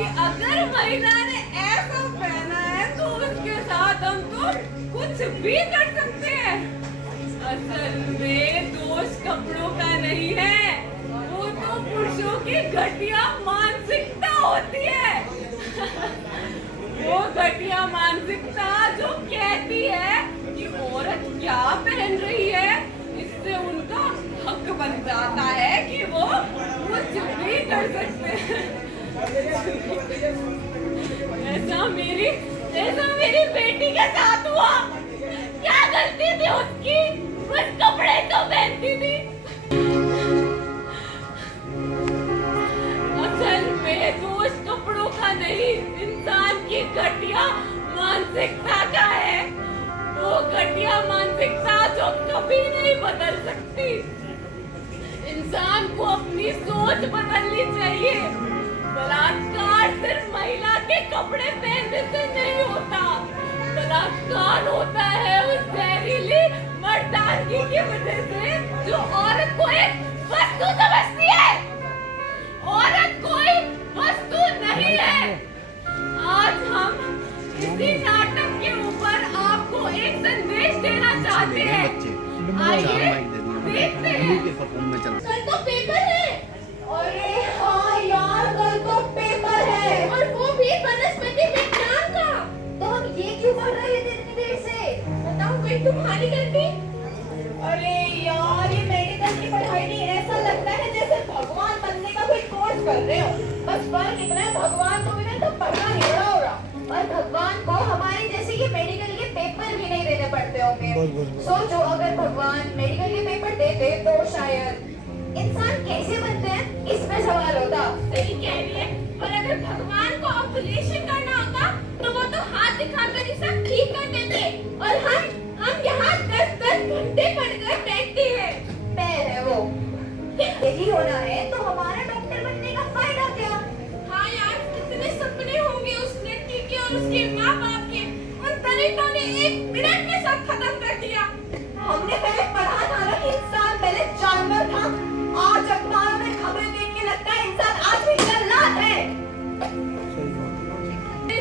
कि अगर महिला ने ऐसा पहना है तो उसके साथ हम तो कुछ भी कर सकते हैं। असल में दोष कपड़ों का नहीं है, वो तो पुरुषों की घटिया मानसिकता होती है। वो घटिया मानसिकता जो कहती है कि औरत क्या पहन रही है, इससे उनका हक बन जाता है कि वो कुछ भी कर सकते हैं। ऐसा मेरी बेटी के साथ हुआ। क्या गलती थी उसकी, बस कपड़े तो पहनती थी। असल में दोष कपड़ों का नहीं, इंसान की घटिया मानसिकता का है। वो घटिया मानसिकता जो कभी नहीं बदल सकती। इंसान को अपनी सोच बदलनी चाहिए। बलात्कार सिर्फ महिला के कपड़े पहनने से नहीं होता, बलात्कार होता है उस जहरीली मर्दानगी की वजह से जो औरत को एक वस्तु समझती है। औरत कोई वस्तु नहीं है। आज हम इसी नाटक के ऊपर आपको एक संदेश देना चाहते हैं। आइए देखते हैं। कल तो पेपर है। अरे हाँ यार, कल तो पेपर है, और वो भी वनस्पति विज्ञान का। तो हम ये क्यों पढ़ रहे थे इतनी देर से? बताओ कोई तुम्हारी गलती? अरे यार, ये मेडिकल की पढ़ाई नहीं, ऐसा लगता है जैसे भगवान बनने का कोई कोर्स कर रहे हो। बस फर्क इतना है, भगवान को भी ना तो पढ़ना नहीं हो रहा, और भगवान को हमारे जैसे ये मेडिकल के पेपर भी नहीं देने पड़ते होंगे। सोचो, अगर भगवान मेडिकल के पेपर देते तो शायद इंसान कैसे बनते हैं, इसमें सवाल होता। सही कह रही है, पर अगर भगवान को ऑपरेशन करना होता तो वो तो हाथ दिखाकर ही सब ठीक कर देते, और हम यहाँ 10-10 घंटे पढ़कर बैठते हैं। पैर है वो, यही होना है तो हमारा डॉक्टर बनने का फायदा क्या? हाँ यार, कितने सपने होंगे उस लड़की के और उसके माँ बाप के, और तरीकों ने 1 मिनट में सब खत्म कर दिया। हमने पहले पढ़ा था ना कि इंसान पहले जानवर था। आज अखबारों में खबरें देख के लगता है इंसान आज भी जल्लाद है।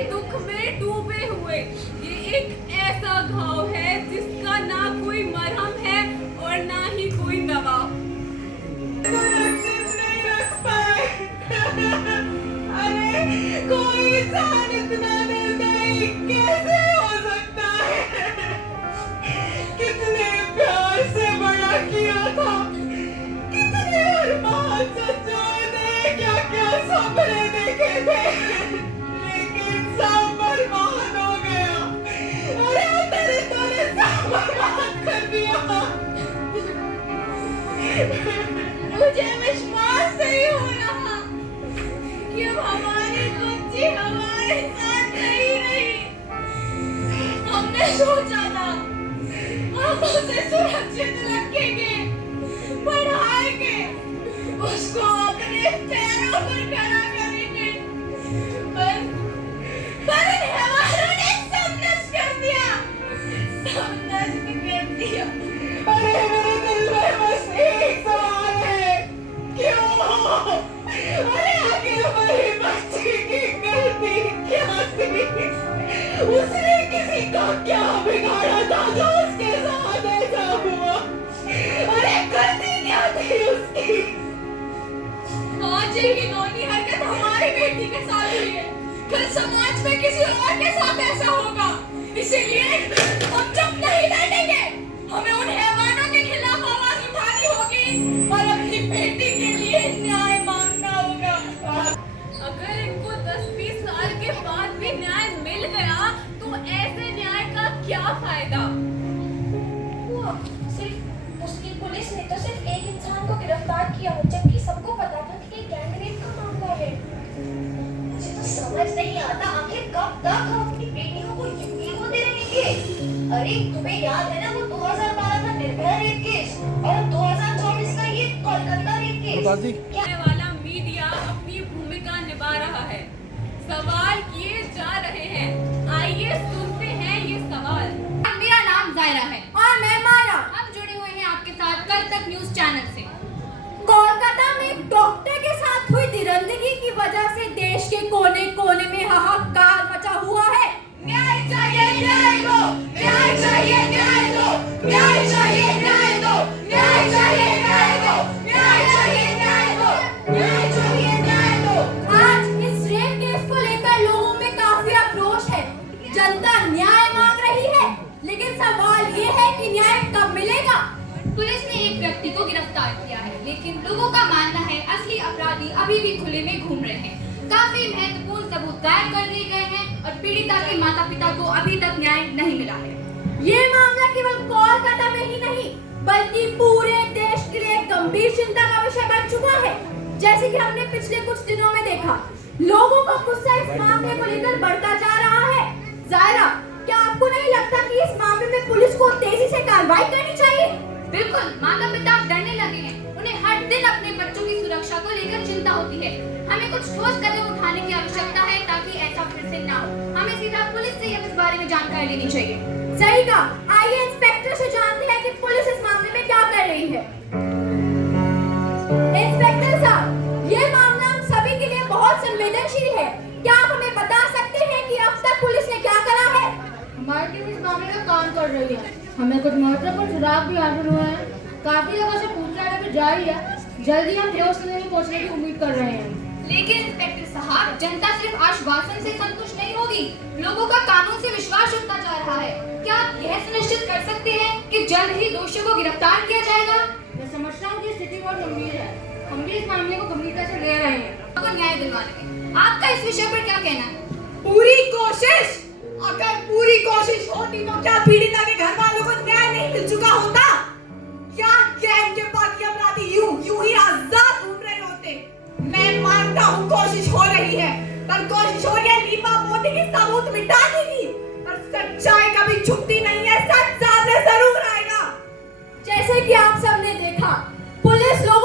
दुख में डूबे हुए ये एक ऐसा घाव है जिसका ना कोई मरहम है और ना ही कोई दवा। नहीं रख पाए। अरे कोई इंसान इतना निर्दयी कैसे हो सकता है? कितने प्यार से बड़ा किया था, कितने अरमान सजोए थे, क्या क्या सपने देखे थे, लेकिन सब बर्बाद हो गया। अरे तेरे तूने सब बर्बाद कर दिया। मुझे विश्वास नहीं हो रहा कि अब हमारी बच्ची हमारे साथ नहीं रही। हमने सोचा था हम उसे सुरक्षित रखेंगे, पढ़ाएंगे, उसको अपने पैरों पर खड़ा करेंगे, पर इन हैवानों ने सब नष्ट कर दिया, सब नष्ट कर दिया। अरे मेरे दिल में बस एक सवाल है, क्यों? अरे आखिर हमारी बच्ची की गलती क्या थी? उसने किसी का क्या बिगाड़ा था जो उसके साथ ऐसा हुआ? अरे गलती क्या थी उसकी? आज ये घिनौनी हरकत हमारी बेटी के साथ हुई है, कल समाज में किसी और के साथ ऐसा होगा। इसीलिए हम चुप नहीं बैठेंगे, हमें उन हैवानों के खिलाफ आवाज उठानी होगी और अपनी बेटी के लिए न्याय मांगना होगा। अगर इनको 10-20 साल के बाद भी न्याय मिल गया तो ऐसे न्याय का क्या फायदा? सिर्फ उसकी पुलिस ने तो सिर्फ एक इंसान को गिरफ्तार किया, जबकि सबको पता था कि ये गैंग रेप का मामला है। मुझे तो समझ नहीं आता आखिर कब तक हम अपनी बेटियों को जिंदगी होते रहेंगे। अरे तुम्हें याद है ना वो 2012 का निर्भया रेप केस और 2024 का ये कोलकाता रेप केस? क्या वाला मीडिया अपनी भूमिका निभा रहा है, सवाल किए जा रहे हैं। आइए सुनते हैं ये सवाल। मेरा नाम जायरा है और मैं मारा। हम जुड़े हुए हैं आपके साथ कल तक न्यूज चैनल से। कोलकाता में डॉक्टर के साथ हुई दरिंदगी की वजह से देश के कोने अभी भी खुले में घूम रहे हैं। काफी महत्वपूर्ण सबूत गायब कर दिए गए हैं और पीड़िता के माता पिता को अभी तक न्याय नहीं मिला है। ये मामला केवल कोलकाता में ही नहीं बल्कि पूरे देश के लिए गंभीर चिंता का विषय बन चुका है। जैसे कि हमने पिछले कुछ दिनों में देखा, लोगों का गुस्सा इस मामले को लेकर बढ़ता जा रहा है। जायरा, क्या आपको नहीं लगता कि इस मामले में पुलिस को तेजी से कार्रवाई करनी चाहिए? बिल्कुल, माता पिता अब डरने लगे हैं। उन्हें हर दिन अपने बच्चों की सुरक्षा को लेकर चिंता होती है। हमें कुछ ठोस कदम उठाने की आवश्यकता है ताकि ऐसा फिर से ना हो। हमें सीधा पुलिस से इस बारे में जानकारी लेनी चाहिए। सही कहा। आइए इंस्पेक्टर से जानते हैं कि पुलिस इस मामले में क्या कर रही है। इंस्पेक्टर साहब, ये मामला हम सभी के लिए बहुत संवेदनशील है। क्या आप हमें बता सकते हैं कि अब तक पुलिस ने क्या करा है? हमारी टीम इस मामले में काम कर रही है। हमें कुछ महत्वपूर्ण सुराग भी हासिल हुए हैं। काफी लोगों से पूछताछ अभी जारी है। जल्दी हम ठोस कदम में पहुंचने की उम्मीद कर रहे हैं। लेकिन इंस्पेक्टर साहब, जनता सिर्फ आश्वासन से संतुष्ट नहीं होगी। लोगों का कानून से विश्वास उठता जा रहा है। क्या आप यह सुनिश्चित कर सकते हैं कि जल्द ही दोषियों को गिरफ्तार किया जाएगा? मैं समझता हूँ कि स्थिति बहुत गंभीर है। हम भी इस मामले को गंभीरता से ले रहे हैं। आपको न्याय दिलवाने में आपका इस विषय पर क्या कहना है? पूरी कोशिश, अगर पूरी कोशिश होती तो क्या पीड़िता के घर वालों को न्याय नहीं मिल चुका होता? क्या गैंग के बाकी अपराधी यूं ही आजाद घूम रहे होते? मैं मानता हूँ कोशिश हो रही है, पर कोशिश हो रही है लीपा पोती की सबूत मिटाने की, पर सच्चाई कभी छुपती नहीं है। सच सामने जरूर आएगा। जैसे कि आप सबने देखा, पुलिस लोगों